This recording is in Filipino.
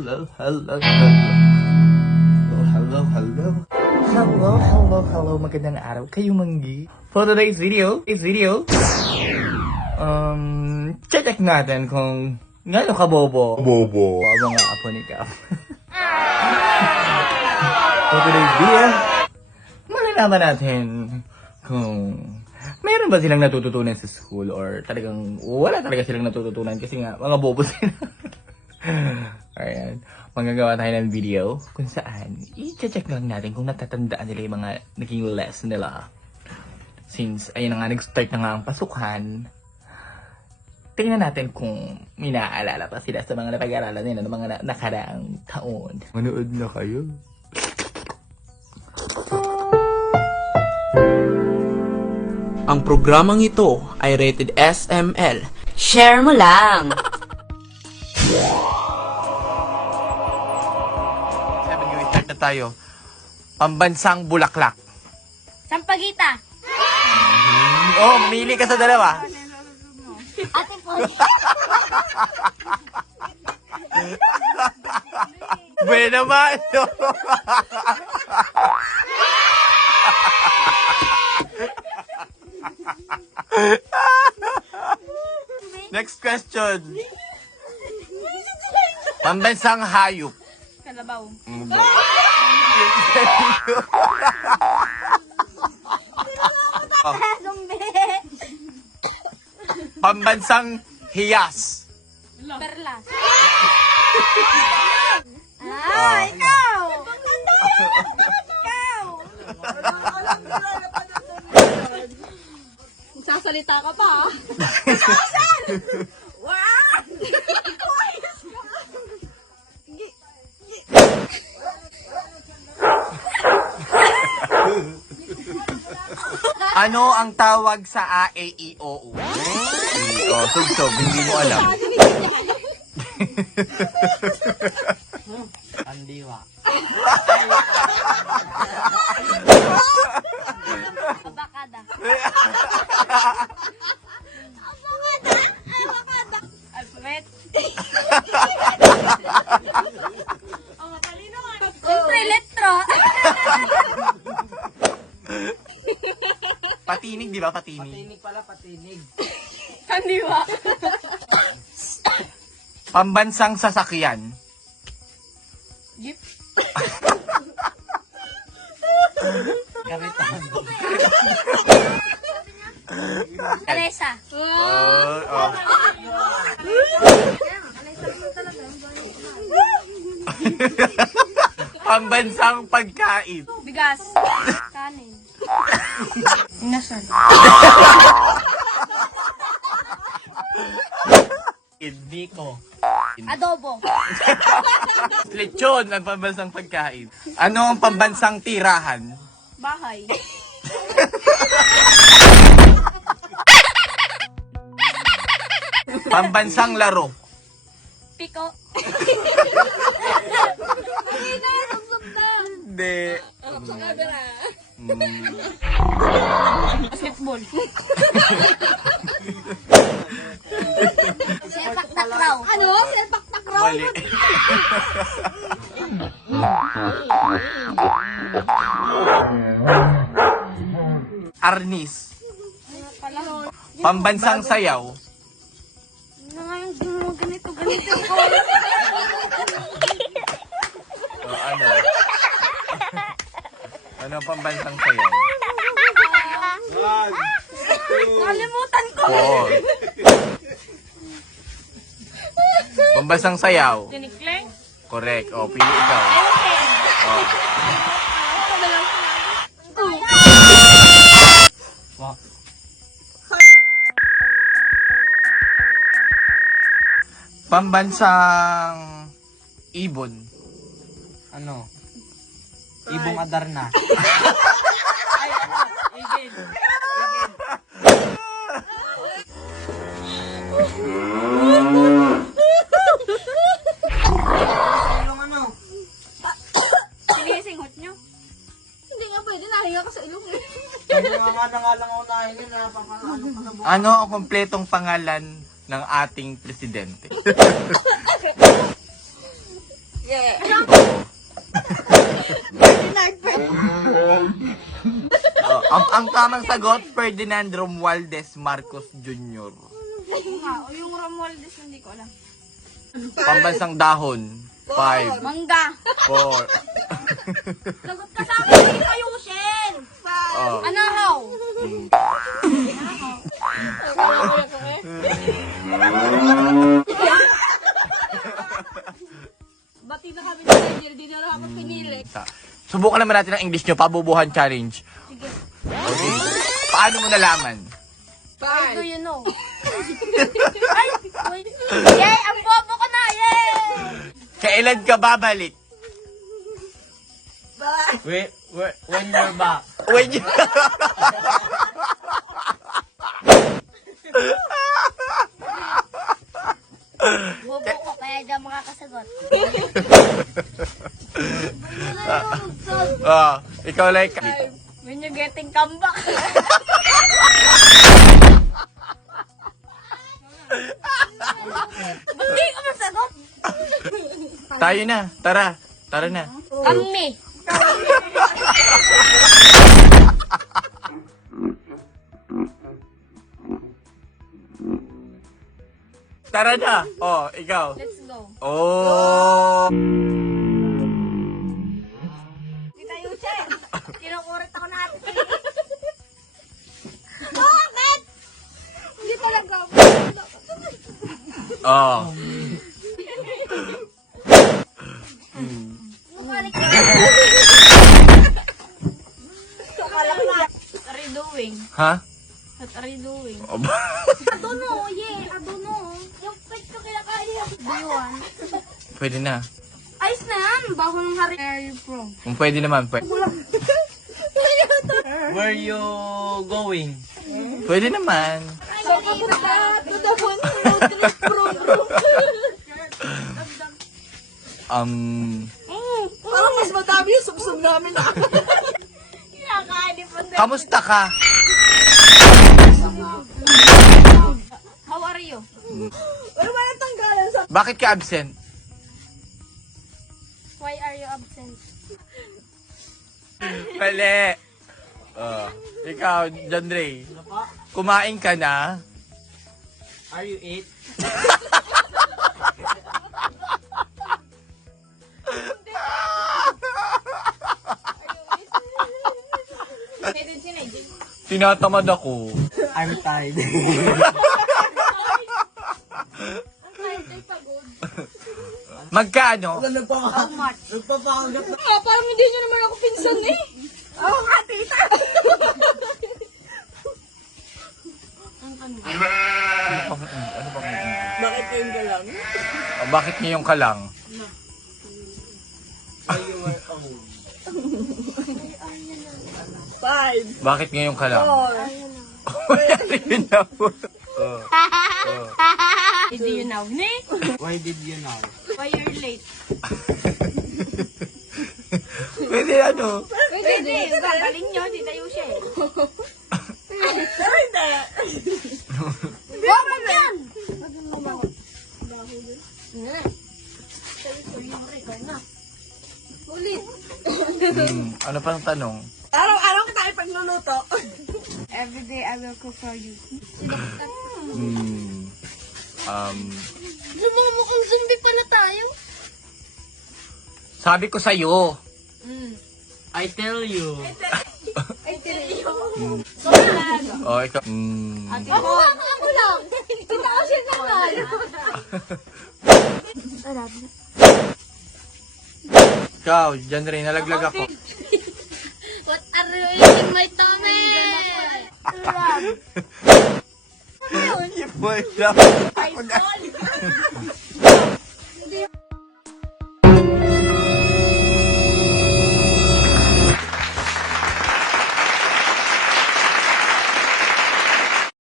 Hello, hello, hello. Oh, hello, hello. Hello, hello, hello. Magandang araw kayo, Manggi. For today's video, check natin kung ngano ka bobo. O mga apo ni Kap. For today's video, malalaman natin kung meron ba silang natututunan sa school or talagang wala talaga silang natututunan kasi nga mga bobo sila. Ayan, magagawa tayo ng video kung saan i-check lang natin kung natatandaan nila yung mga naging lesson nila. Since ayun na nga, nag-start na nga ang pasukan, tingnan natin kung may naaalala pa sila sa mga napag-aralan nila ng mga nakaraang taon. Manood na kayo. Ang programang ito ay rated SML. Share mo lang. 7 yung start na tayo. Pambansang Bulaklak. Sampagita. Oh, mamili ka sa dalawa. Ate po. Buena naman. Next question. Pambansang hayop. Kalabaw. Oh. Pambansang hiyas. Perlas. Ikaw! Ikaw! Sasalita ka pa, ah. Ano ang tawag sa A-E-I-O-U? Oh, sub-sub, hindi mo alam. Andiwa. Abakada. Alphabet. Oh, matalino nga. Siyempre, letra. Patinig, di ba? Patinig. Patinig pala, patinig. Kandiwa. Pambansang sasakyan. Jeep. Karitan. Alesa. Oh. Pambansang pagkain. Bigas. Kanin. Inasal. Hindi ko. Adobo. Lechon ang pambansang pagkain. Ano ang pambansang tirahan? Bahay. Pambansang laro. Piko. Hindi. Basketball. Sepak takraw. Ano? Sepak takraw? Mali. Arnis. Pambansang sayaw. Ano nga yung ganito. O, ano? Ano ang pambansang sayaw? Nakalimutan ko. Oo. Pambansang sayaw. Tinikling? Correct. O, pili ikaw. O. Wak. Pambansang ibon. Ano? Ibong Adarna. Igil. Sinisinghot nyo? Hindi nga pwede, nahinga ka sa ilong eh. Sabi nga lang unahin yun, napapano ka na. Ano ang kompletong pangalan ng ating presidente? Yeah. Ang tamang sagot, Ferdinand Romualdez Marcos Jr. Yung Romualdez hindi ko alam. Pambansang dahon. 5, Mangga. 4. Sagot ka sa akin, hindi kayo Shen. Oh. Anahaw. Bati na kami sa Daniel, di na lang ako pinili. Subukan naman natin ang English nyo, pabubuhan challenge. Sige. Okay. Paano mo nalaman? How do you know? Ay, wait. Yay! Ang bobo ko na! Yay! Kailan ka babalik? When you're back. When you... Bobo ko, kaya di ako makakasagot. Ikaw like... When you're getting comeback. Ba't di ko masagot? Tayo na, tara. Tara na. Kami. Tara na. Oh, ikaw. Let's go. Oh. Tita Yuchen, kinukurit ako natin. Bakit? Hindi talaga. Oh. Bumalik ka. What are you doing? Ha? What are you doing? Oh, I don't know, yeah, I don't know. Yung pet ko kinakaya. Do you want? pwede na. Ayos na yan, bago ng hari. Where are you from? Kung pwede naman, pwede. Where you going? Pwede naman. So, kapunta to the one road trip from Parang mas madami yung sumsum namin na. Kinakain pa. Kamusta ka? How are you? Ano ba yung tanggalan sa... Bakit ka absent? Why are you absent? Mali. Ikaw, John Ray. Kumain ka na? Are you eat? Pwede si Nigel. Tinatamad ako. I'm tired. Ang kahit ay pagod. Magkano? How much? Nagpapanggap na. Parang hindi nyo naman ako pinsan eh. Oo nga, tita. Ano bang Bakit yun ka lang? bakit ngayong ka lang? Are you were home? 5. Bakit ngayong ka lang? 4. Yun na po. Do you know me? Why did you know? Why you're late? Pwede ano? Pwede. Gagaling nyo, tita Yushe. Pero hindi. Huwag mo yan! Ulit. Ano pang tanong? Araw-araw ka tayo pagluluto. Every day I will cook for you. Mukhang zombie pa na tayo. Sabi ko sa'yo. I tell you. Ay, tiriyo. Oh, ikaw. Ako lang. Tita ko siya naman. Ikaw, John Ray, nalaglag ako. What are you eating my tummy? Boy, I told you.